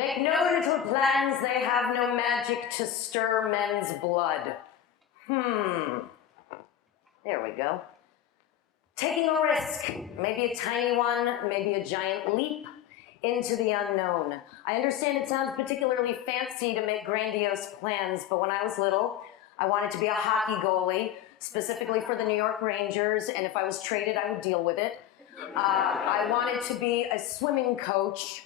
Make no little plans, they have no magic to stir men's blood. There we go. Taking a risk, maybe a tiny one, maybe a giant leap into the unknown. I understand it sounds particularly fancy to make grandiose plans, but when I was little, I wanted to be a hockey goalie, specifically for the New York Rangers, and if I was traded, I would deal with it. I wanted to be a swimming coach,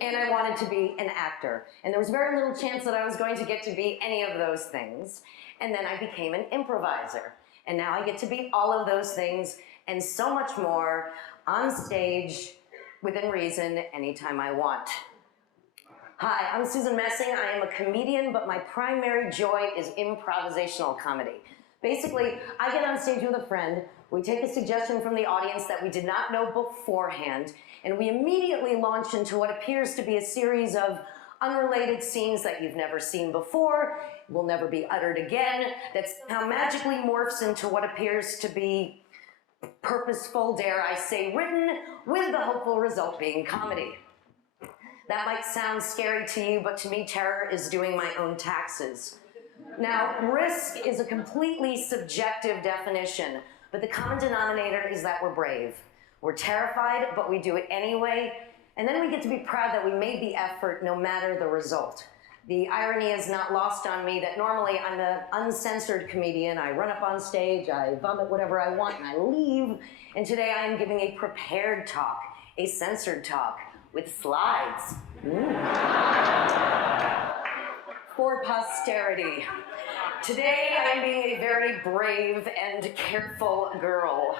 and I wanted to be an actor. And there was very little chance that I was going to get to be any of those things. And then I became an improviser. And now I get to be all of those things and so much more on stage, within reason, anytime I want. Hi, I'm Susan Messing. I am a comedian, but my primary joy is improvisational comedy. Basically, I get on stage with a friend, we take a suggestion from the audience that we did not know beforehand, and we immediately launch into what appears to be a series of unrelated scenes that you've never seen before, will never be uttered again, that somehow magically morphs into what appears to be purposeful, dare I say, written, with the hopeful result being comedy. That might sound scary to you, but to me, terror is doing my own taxes. Now, risk is a completely subjective definition, but the common denominator is that we're brave. We're terrified, but we do it anyway, and then we get to be proud that we made the effort no matter the result. The irony is not lost on me that normally I'm an uncensored comedian. I run up on stage, I vomit whatever I want, and I leave. And today I am giving a prepared talk, a censored talk, with slides. For posterity. Today I'm being a very brave and careful girl.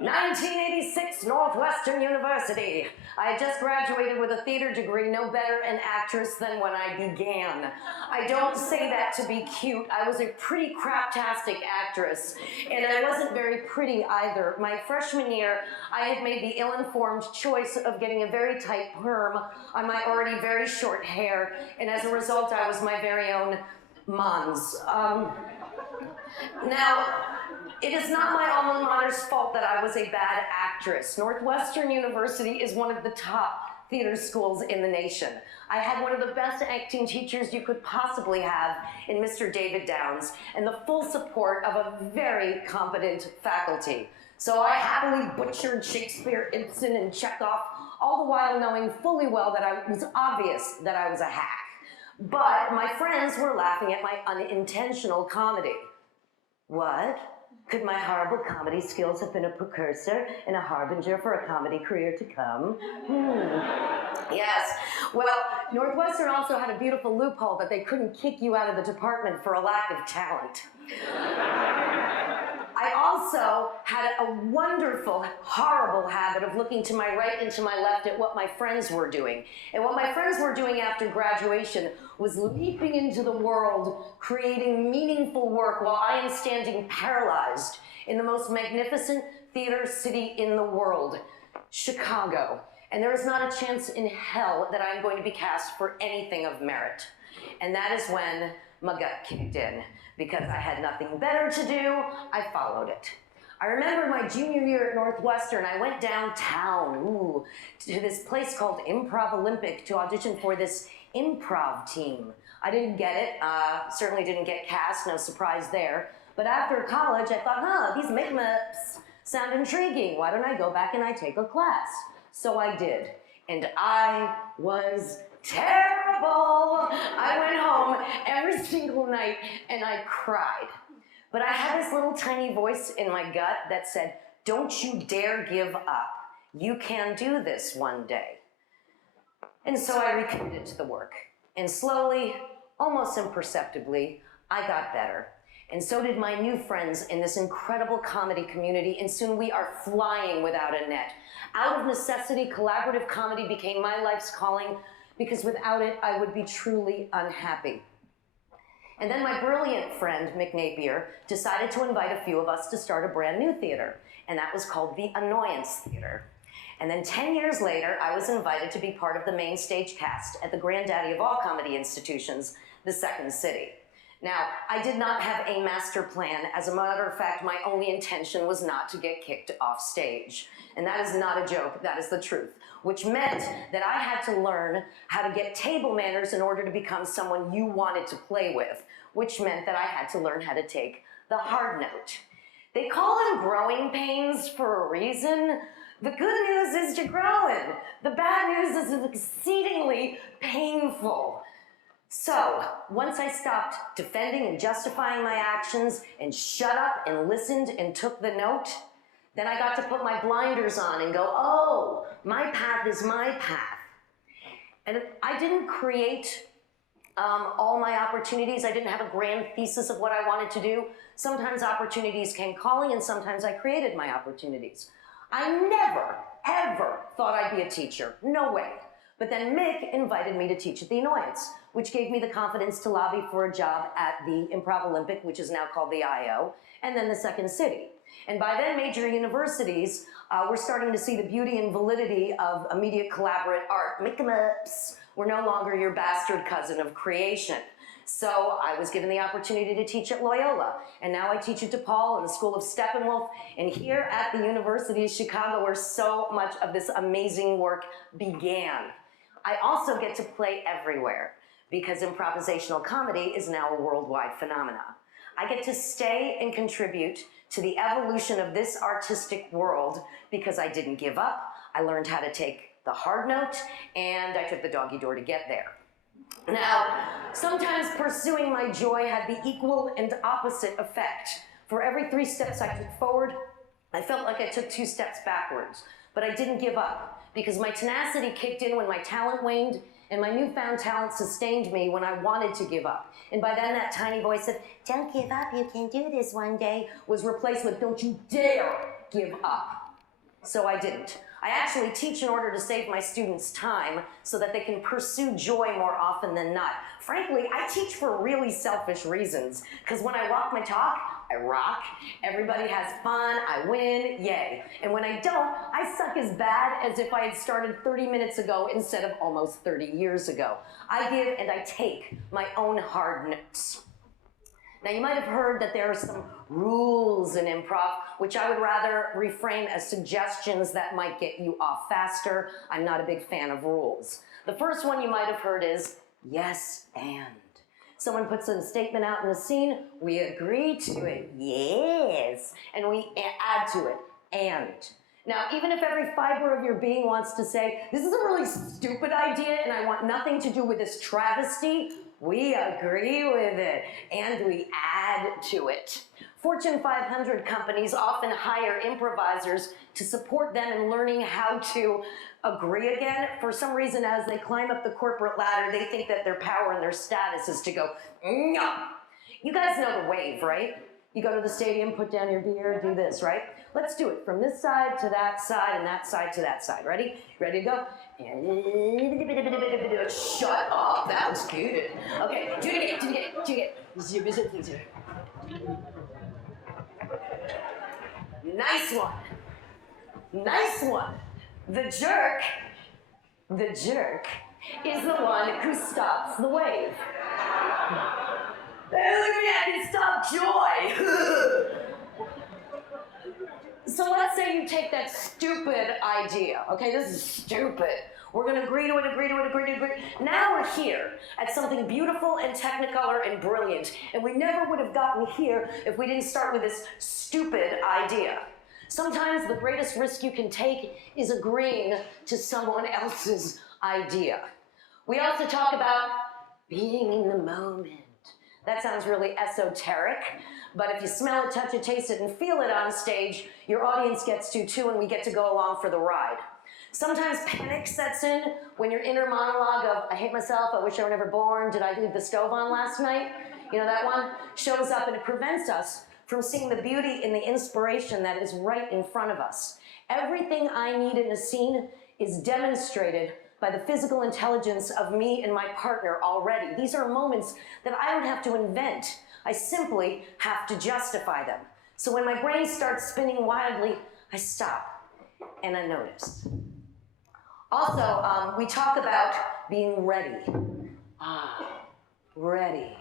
1986, Northwestern University. I had just graduated with a theater degree, no better an actress than when I began. I don't say that to be cute. I was a pretty craptastic actress, and I wasn't very pretty either. My freshman year, I had made the ill-informed choice of getting a very tight perm on my already very short hair, and as a result, I was my very own Mons. Now, it is not my alma mater's fault that I was a bad actress. Northwestern University is one of the top theater schools in the nation. I had one of the best acting teachers you could possibly have in Mr. David Downs, and the full support of a very competent faculty. So I happily butchered Shakespeare, Ibsen, and Chekhov, all the while knowing fully well that it was obvious that I was a hack. But my friends were laughing at my unintentional comedy. What? Could my horrible comedy skills have been a precursor and a harbinger for a comedy career to come? Yes. Well, Northwestern also had a beautiful loophole that they couldn't kick you out of the department for a lack of talent. I also had a wonderful, horrible habit of looking to my right and to my left at what my friends were doing. And what my friends were doing after graduation was leaping into the world, creating meaningful work while I am standing paralyzed in the most magnificent theater city in the world, Chicago. And there is not a chance in hell that I'm going to be cast for anything of merit. And that is when my gut kicked in. Because I had nothing better to do, I followed it. I remember my junior year at Northwestern, I went downtown, to this place called Improv Olympic to audition for this improv team. I didn't get it, certainly didn't get cast, no surprise there. But after college, I thought, these make-ups sound intriguing. Why don't I go back and I take a class? So I did, and I was terrible. I went home every single night and I cried. But I had this little tiny voice in my gut that said, don't you dare give up. You can do this one day. And so I recommitted to the work. And slowly, almost imperceptibly, I got better. And so did my new friends in this incredible comedy community, and soon we are flying without a net. Out of necessity, collaborative comedy became my life's calling, because without it, I would be truly unhappy. And then my brilliant friend, Mick Napier, decided to invite a few of us to start a brand new theater, and that was called the Annoyance Theatre. And then 10 years later, I was invited to be part of the main stage cast at the granddaddy of all comedy institutions, the Second City. Now, I did not have a master plan. As a matter of fact, my only intention was not to get kicked off stage. And that is not a joke, that is the truth. Which meant that I had to learn how to get table manners in order to become someone you wanted to play with. Which meant that I had to learn how to take the hard note. They call them growing pains for a reason. The good news is you're growing. The bad news is it's exceedingly painful. So, once I stopped defending and justifying my actions and shut up and listened and took the note, then I got to put my blinders on and go, oh, my path is my path. And I didn't create all my opportunities. I didn't have a grand thesis of what I wanted to do. Sometimes opportunities came calling and sometimes I created my opportunities. I never, ever thought I'd be a teacher. No way. But then Mick invited me to teach at the Annoyance, which gave me the confidence to lobby for a job at the Improv Olympic, which is now called the IO, and then the Second City. And by then, major universities were starting to see the beauty and validity of immediate collaborate art. Make 'em ups were no longer your bastard cousin of creation. So I was given the opportunity to teach at Loyola, and now I teach at DePaul in the School of Steppenwolf, and here at the University of Chicago, where so much of this amazing work began. I also get to play everywhere, because improvisational comedy is now a worldwide phenomenon. I get to stay and contribute to the evolution of this artistic world because I didn't give up. I learned how to take the hard note, and I took the doggy door to get there. Now, sometimes pursuing my joy had the equal and opposite effect. For every 3 steps I took forward, I felt like I took 2 steps backwards. But I didn't give up, because my tenacity kicked in when my talent waned, and my newfound talent sustained me when I wanted to give up. And by then that tiny voice of, don't give up, you can do this one day, was replaced with, don't you dare give up. So I didn't. I actually teach in order to save my students time so that they can pursue joy more often than not. Frankly, I teach for really selfish reasons, because when I walk my talk, I rock, everybody has fun, I win, yay. And when I don't, I suck as bad as if I had started 30 minutes ago instead of almost 30 years ago. I give and I take my own hard notes. Now, you might have heard that there are some rules in improv, which I would rather reframe as suggestions that might get you off faster. I'm not a big fan of rules. The first one you might have heard is yes and. Someone puts a statement out in the scene, we agree to it, yes, and we add to it, and. Now, even if every fiber of your being wants to say, this is a really stupid idea and I want nothing to do with this travesty, we agree with it, and we add to it. Fortune 500 companies often hire improvisers to support them in learning how to agree again. For some reason, as they climb up the corporate ladder, they think that their power and their status is to go, no. You guys know the wave, right? You go to the stadium, put down your beer, do this, right? Let's do it from this side to that side and that side to that side. Ready? Ready to go? Shut up, that was good. Okay, do it again, do it again, do it again. Nice one. Nice one. The jerk is the one who stops the wave. Hey, look at me, I can stop joy. So let's say you take that stupid idea, okay, this is stupid. We're gonna agree to it, agree to it, agree to it, agree. Now we're here at something beautiful and technicolor and brilliant, and we never would have gotten here if we didn't start with this stupid idea. Sometimes the greatest risk you can take is agreeing to someone else's idea. We also talk about being in the moment. That sounds really esoteric, but if you smell it, touch it, taste it, and feel it on stage, your audience gets to too, and we get to go along for the ride. Sometimes panic sets in when your inner monologue of, I hate myself, I wish I were never born, did I leave the stove on last night? You know, that one shows up, and it prevents us from seeing the beauty and the inspiration that is right in front of us. Everything I need in a scene is demonstrated by the physical intelligence of me and my partner already. These are moments that I don't have to invent. I simply have to justify them. So when my brain starts spinning wildly, I stop and I notice. Also, we talk about being ready. Ready.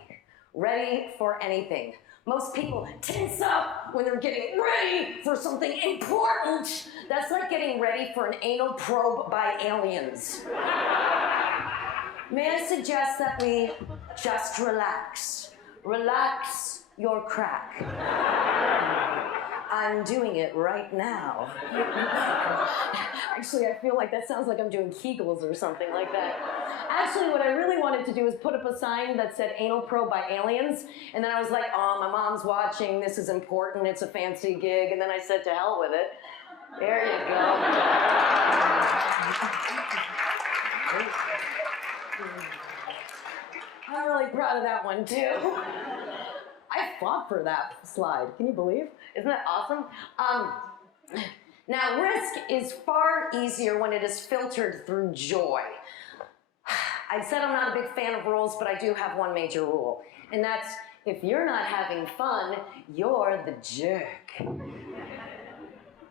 ready for anything. Most people tense up when they're getting ready for something important. That's like getting ready for an anal probe by aliens. May I suggest that we just relax? Relax your crack. I'm doing it right now. Actually, I feel like that sounds like I'm doing Kegels or something like that. Actually, what I really wanted to do is put up a sign that said anal probe by aliens, and then I was like, oh, my mom's watching, this is important, it's a fancy gig, and then I said, to hell with it. There you go. I'm really proud of that one, too. I fought for that slide. Can you believe? Isn't that awesome? Now, risk is far easier when it is filtered through joy. I said I'm not a big fan of rules, but I do have one major rule, and that's if you're not having fun, you're the jerk.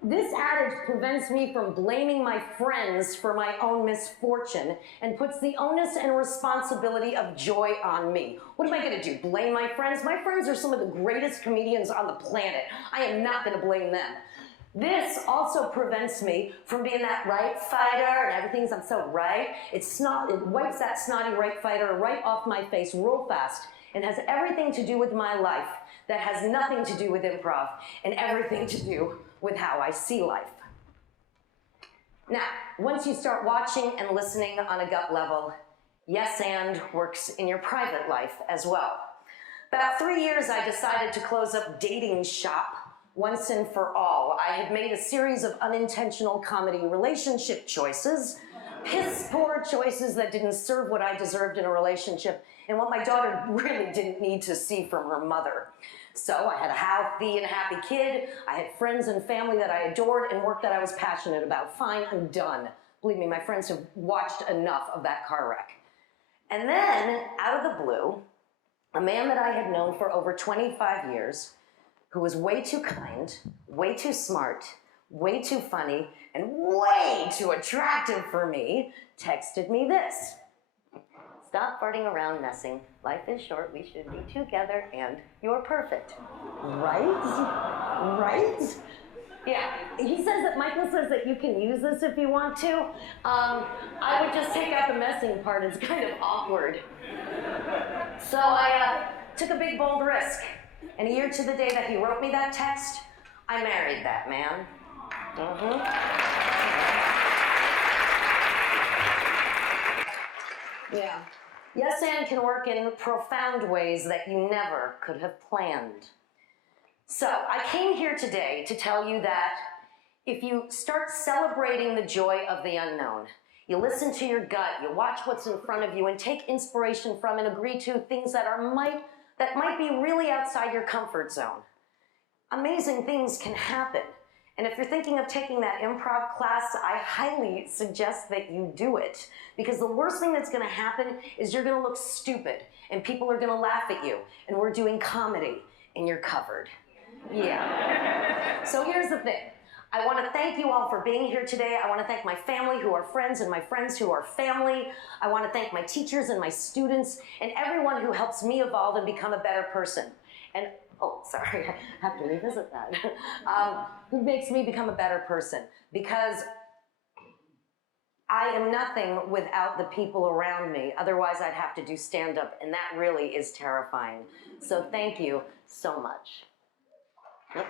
This adage prevents me from blaming my friends for my own misfortune and puts the onus and responsibility of joy on me. What am I gonna do, blame my friends? My friends are some of the greatest comedians on the planet. I am not gonna blame them. This also prevents me from being that right fighter and everything's I'm so right. It wipes that snotty right fighter right off my face real fast and has everything to do with my life that has nothing to do with improv and everything to do with how I see life. Now, once you start watching and listening on a gut level, yes and works in your private life as well. About 3 years, I decided to close up dating shop once and for all. I had made a series of unintentional comedy relationship choices, piss poor choices that didn't serve what I deserved in a relationship and what my daughter really didn't need to see from her mother. So I had a healthy and happy kid, I had friends and family that I adored and work that I was passionate about. Fine, I'm done. Believe me, my friends have watched enough of that car wreck. And then, out of the blue, a man that I had known for over 25 years, who was way too kind, way too smart, way too funny, and way too attractive for me, texted me this. Stop farting around messing. Life is short, we should be together, and you're perfect. Right? Right? Yeah, he says that, Michael says that you can use this if you want to. I would just take out the messing part, it's kind of awkward. So I took a big bold risk. And a year to the day that he wrote me that text, I married that man. Yeah. Yes and can work in profound ways that you never could have planned. So I came here today to tell you that if you start celebrating the joy of the unknown, you listen to your gut, you watch what's in front of you and take inspiration from and agree to things that might be really outside your comfort zone, amazing things can happen. And if you're thinking of taking that improv class, I highly suggest that you do it. Because the worst thing that's gonna happen is you're gonna look stupid and people are gonna laugh at you. And we're doing comedy and you're covered. Yeah. So here's the thing. I wanna thank you all for being here today. I wanna thank my family who are friends and my friends who are family. I wanna thank my teachers and my students and everyone who helps me evolve and become a better person. And oh, sorry, I have to revisit that. Who makes me become a better person? Because I am nothing without the people around me. Otherwise, I'd have to do stand-up, and that really is terrifying. So thank you so much. Yep.